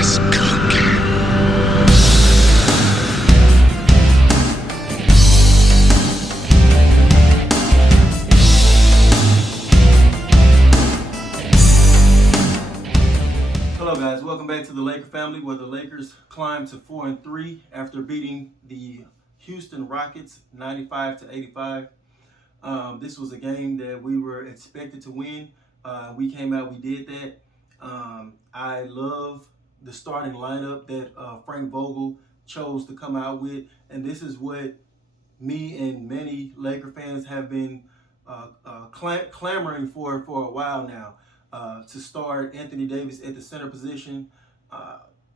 is cooking. Hello guys, welcome back to the Laker family, where the Lakers climbed to 4-3 after beating the Houston Rockets 95-85. This was a game that we were expected to win. We came out, we did that. I love the starting lineup that Frank Vogel chose to come out with, and this is what me and many Laker fans have been clamoring for a while now. To start Anthony Davis at the center position,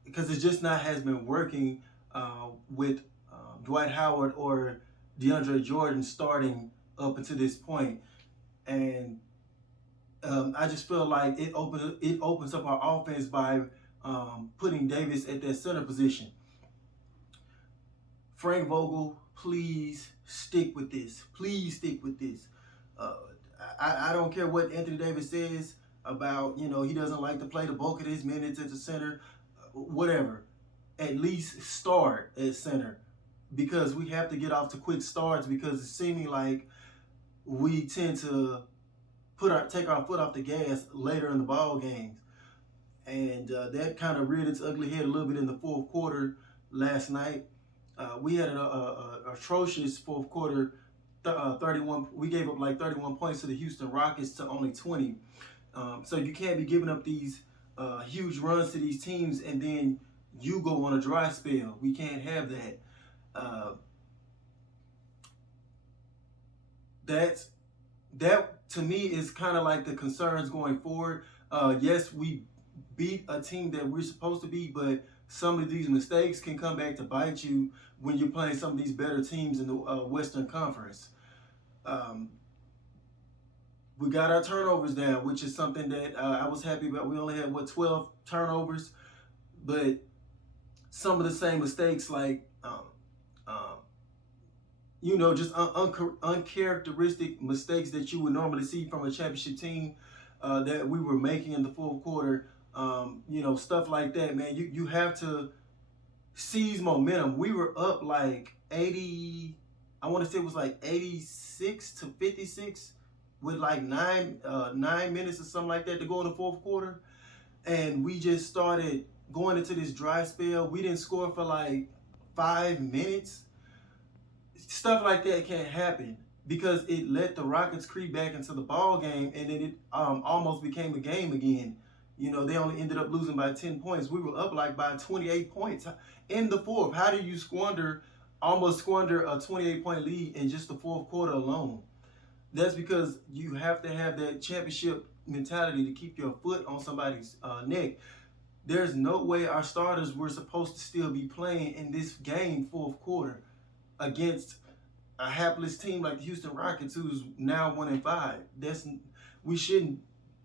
because it just not has been working with Dwight Howard or DeAndre Jordan starting up until this point. And I just feel like it opens up our offense by putting Davis at that center position. Frank Vogel, please stick with this. Please stick with this. I don't care what Anthony Davis says about, he doesn't like to play the bulk of his minutes at the center, whatever. At least start at center, because we have to get off to quick starts, because it's seeming like we tend to take our foot off the gas later in the ball games. And that kind of reared its ugly head a little bit in the fourth quarter last night. We had an atrocious fourth quarter. 31. We gave up like 31 points to the Houston Rockets to only 20. So you can't be giving up these huge runs to these teams and then you go on a dry spell. We can't have that. That to me is kind of like the concerns going forward. Yes, we beat a team that we're supposed to beat, but some of these mistakes can come back to bite you when you're playing some of these better teams in the Western Conference. We got our turnovers down, which is something that I was happy about. We only had 12 turnovers, but some of the same mistakes, like just uncharacteristic mistakes that you would normally see from a championship team that we were making in the fourth quarter. Stuff like that, man. You have to seize momentum. We were up like 80. I want to say it was like 86-56 with like nine minutes or something like that to go in the fourth quarter, and we just started going into this dry spell. We didn't score for like 5 minutes. Stuff like that can't happen, because it let the Rockets creep back into the ball game, and then it almost became a game again. They only ended up losing by 10 points. We were up like by 28 points in the fourth. How do you almost squander a 28-point lead in just the fourth quarter alone? That's because you have to have that championship mentality to keep your foot on somebody's neck. There's no way our starters were supposed to still be playing in this game fourth quarter against a hapless team like the Houston Rockets, who's now 1-5.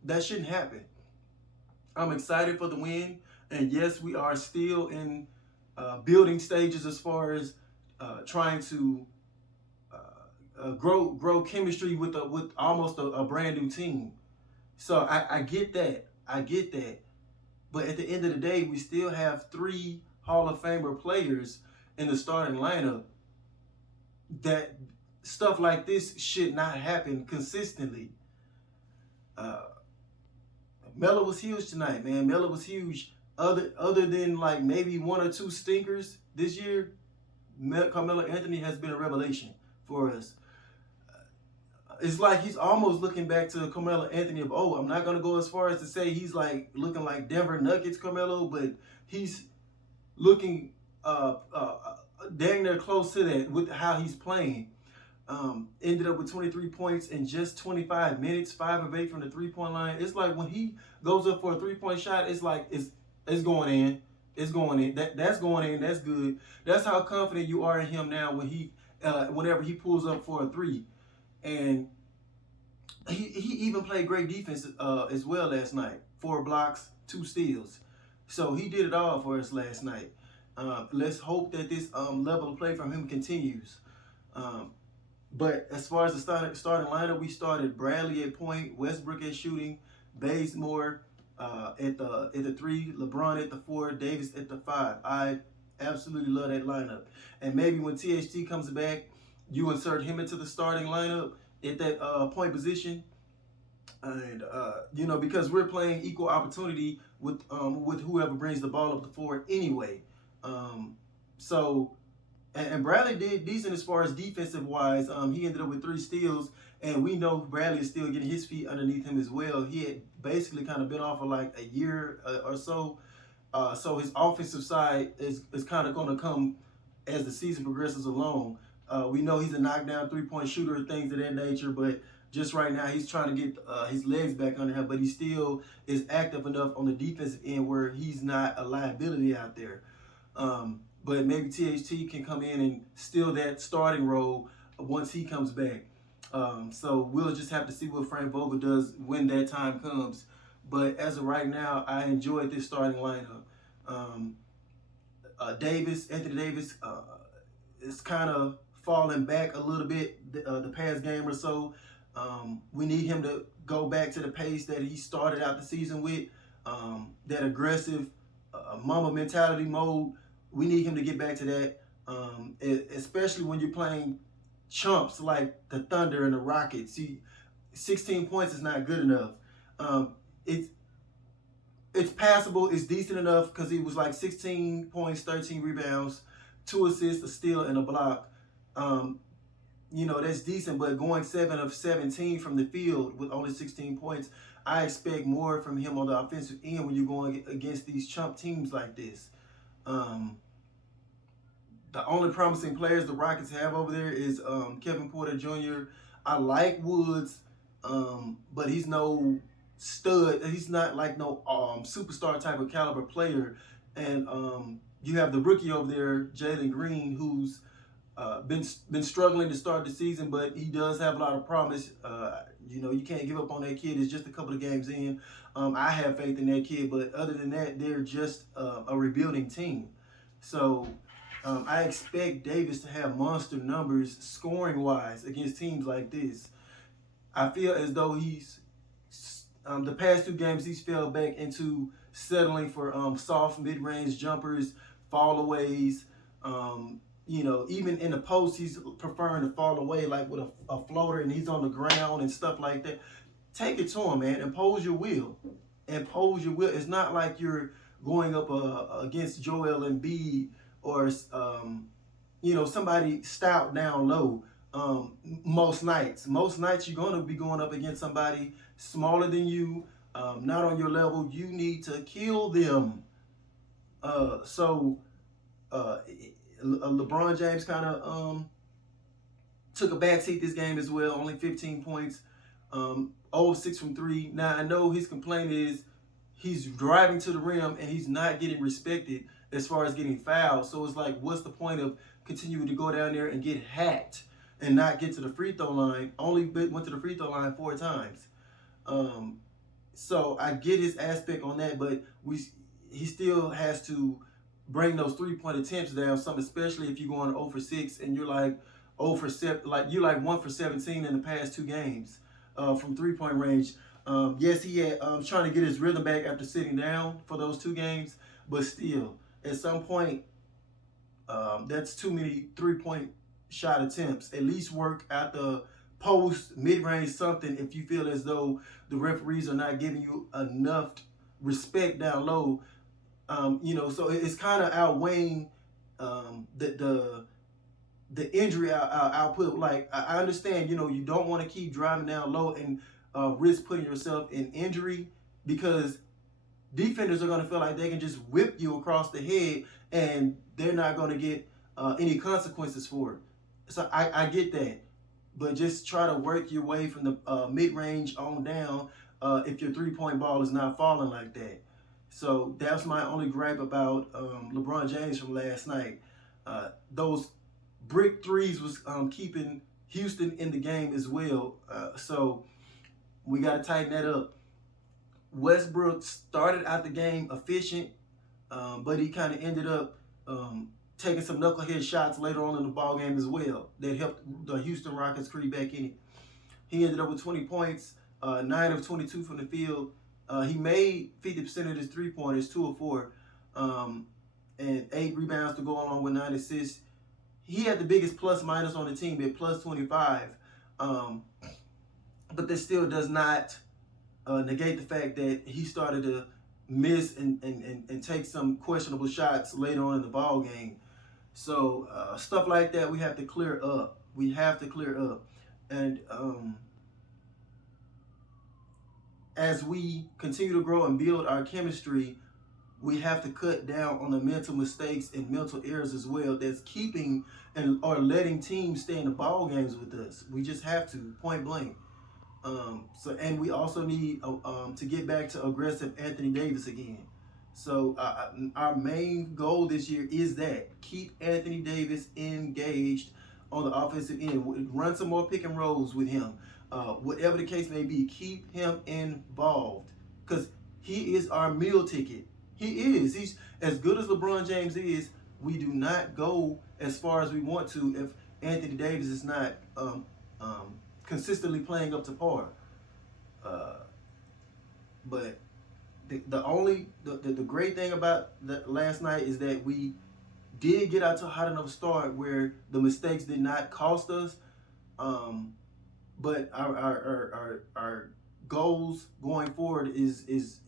That shouldn't happen. I'm excited for the win, and yes, we are still in building stages as far as trying to grow chemistry with almost a brand new team. So I get that. But at the end of the day, we still have 3 Hall of Famer players in the starting lineup. That stuff like this should not happen consistently. Melo was huge tonight, man. Melo was huge. Other than like maybe 1 or 2 stinkers this year, Carmelo Anthony has been a revelation for us. It's like he's almost looking back to Carmelo Anthony of old. I'm not going to go as far as to say he's like looking like Denver Nuggets Carmelo, but he's looking dang near close to that with how he's playing. Ended up with 23 points in just 25 minutes, 5 of 8 from the 3-point line. It's like when he goes up for a 3-point shot, it's like it's going in. It's going in. That's going in. That's good. That's how confident you are in him now when whenever he pulls up for a 3. And he even played great defense as well last night. 4 blocks, 2 steals. So he did it all for us last night. Let's hope that this level of play from him continues. But as far as the starting lineup, we started Bradley at point, Westbrook at shooting, Bazemore, at the 3, LeBron at the 4, Davis at the 5. I absolutely love that lineup. And maybe when THT comes back, you insert him into the starting lineup at that point position. And because we're playing equal opportunity with whoever brings the ball up the floor anyway. So and Bradley did decent as far as defensive wise. He ended up with 3 steals, and we know Bradley is still getting his feet underneath him as well. He had basically kind of been off for like a year or so. So his offensive side is kind of going to come as the season progresses along. We know he's a knockdown 3-point shooter, things of that nature, but just right now he's trying to get his legs back under him, but he still is active enough on the defensive end where he's not a liability out there. But maybe THT can come in and steal that starting role once he comes back. So we'll just have to see what Frank Vogel does when that time comes. But as of right now, I enjoyed this starting lineup. Anthony Davis, is kind of falling back a little bit the past game or so. We need him to go back to the pace that he started out the season with, that aggressive Mamba mentality mode. We need him to get back to that, especially when you're playing chumps like the Thunder and the Rockets. See, 16 points is not good enough. It's passable. It's decent enough because he was like 16 points, 13 rebounds, 2 assists, a steal, and a block. That's decent, but going 7 of 17 from the field with only 16 points, I expect more from him on the offensive end when you're going against these chump teams like this. The only promising players the Rockets have over there is Kevin Porter Jr. I like Woods, but he's no stud. He's not like no superstar type of caliber player. And you have the rookie over there, Jalen Green, who's been struggling to start the season, but he does have a lot of promise. You can't give up on that kid. It's just a couple of games in. I have faith in that kid, but other than that, they're just a rebuilding team. So I expect Davis to have monster numbers scoring-wise against teams like this. I feel as though he's the past 2 games he's fell back into settling for soft mid-range jumpers, fall-aways. Even in the post, he's preferring to fall away like with a floater and he's on the ground and stuff like that. Take it to him, man. Impose your will. Impose your will. It's not like you're going up against Joel Embiid or somebody stout down low. Most nights you're going to be going up against somebody smaller than you, not on your level. You need to kill them. LeBron James kind of took a backseat this game as well. Only 15 points, 0-6 from 3. Now I know his complaint is he's driving to the rim and he's not getting respected as far as getting fouled. So it's like, what's the point of continuing to go down there and get hacked and not get to the free throw line? Only went to the free throw line 4 times. So I get his aspect on that, but he still has to bring those 3-point attempts down. Some, especially if you're going 0 for 6 and you're like 0 for 7, like you're like 1 for 17 in the past 2 games from 3-point range. Yes, he had trying to get his rhythm back after sitting down for those 2 games, but still, at some point, that's too many 3-point shot attempts. At least work at the post, mid-range, something if you feel as though the referees are not giving you enough respect down low. So it's kind of outweighing the injury output. Like, I understand, you don't want to keep driving down low and risk putting yourself in injury, because defenders are going to feel like they can just whip you across the head and they're not going to get any consequences for it. So I get that. But just try to work your way from the mid-range on down if your 3-point ball is not falling like that. So that's my only gripe about LeBron James from last night. Those brick threes was keeping Houston in the game as well. So we got to tighten that up. Westbrook started out the game efficient, but he kind of ended up taking some knucklehead shots later on in the ball game as well that helped the Houston Rockets creep back in it. He ended up with 20 points, 9 of 22 from the field, He made 50% of his 3-pointers, 2 of 4, and 8 rebounds to go along with 9 assists. He had the biggest plus minus on the team at plus 25. But this still does not negate the fact that he started to miss and take some questionable shots later on in the ball game. So stuff like that we have to clear up. We have to clear up. And as we continue to grow and build our chemistry, we have to cut down on the mental mistakes and mental errors as well that's keeping and or letting teams stay in the ball games with us. We just have to, point blank. And we also need to get back to aggressive Anthony Davis again. So our main goal this year is that keep Anthony Davis engaged on the offensive end. Run some more pick and rolls with him. Whatever the case may be, keep him involved because he is our meal ticket. He is. He's as good as LeBron James is. We do not go as far as we want to if Anthony Davis is not consistently playing up to par. But the great thing about last night is that we did get out to a hot enough start where the mistakes did not cost us. But our goals going forward is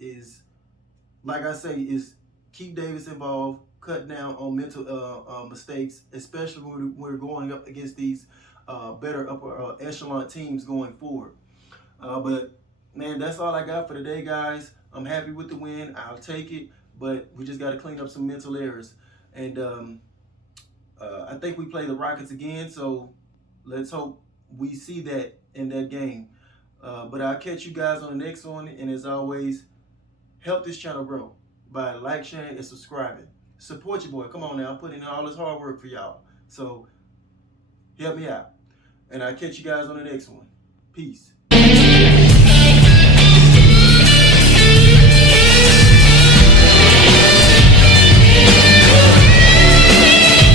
like I say, is keep Davis involved, cut down on mental mistakes, especially when we're going up against these better upper echelon teams going forward. But man, that's all I got for today, guys. I'm happy with the win. I'll take it, but we just got to clean up some mental errors. And I think we play the Rockets again, so let's hope we see that in that game. But I'll catch you guys on the next one. And as always, help this channel grow by like, sharing, and subscribing. Support your boy. Come on now. I'm putting in all this hard work for y'all. So help me out. And I'll catch you guys on the next one. Peace.